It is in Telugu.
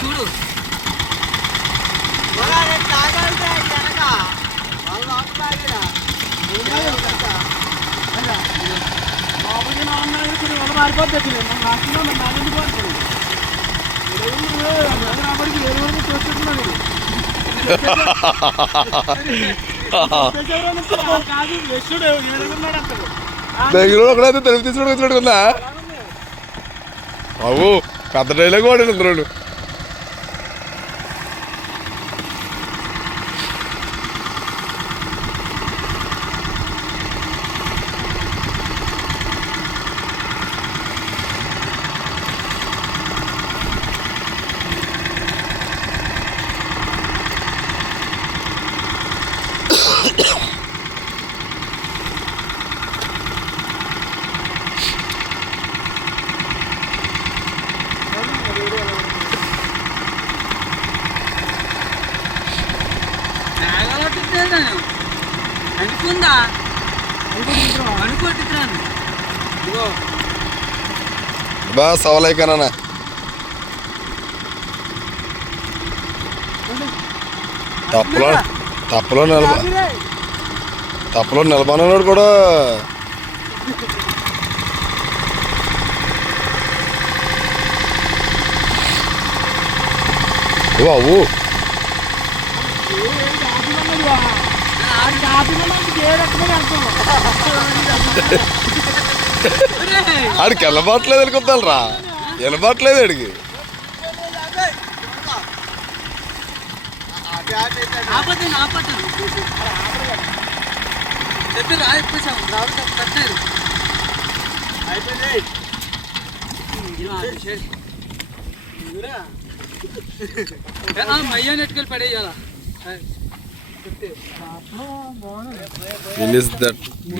చూడు మారిపోతుంది బెంగళూరు ఒకడైతే తెలుగు తీసుకుని వచ్చినట్టుకుందా బాబు పెద్ద డైలాగ్ వాడాను అందరూ అనుకుందా అనుకుంటున్నాను బా సవలైకానా తప్పలో నిలబడినాడు కూడా బాబు ఆడికి వెళ్ళబట్టలేదు అనుకుంటాను రా వెళ్ళబట్టలేదు ఆడికి మయ్యా నెట్టుకెళ్ళి పడేయాలా ఫినిష్ దట్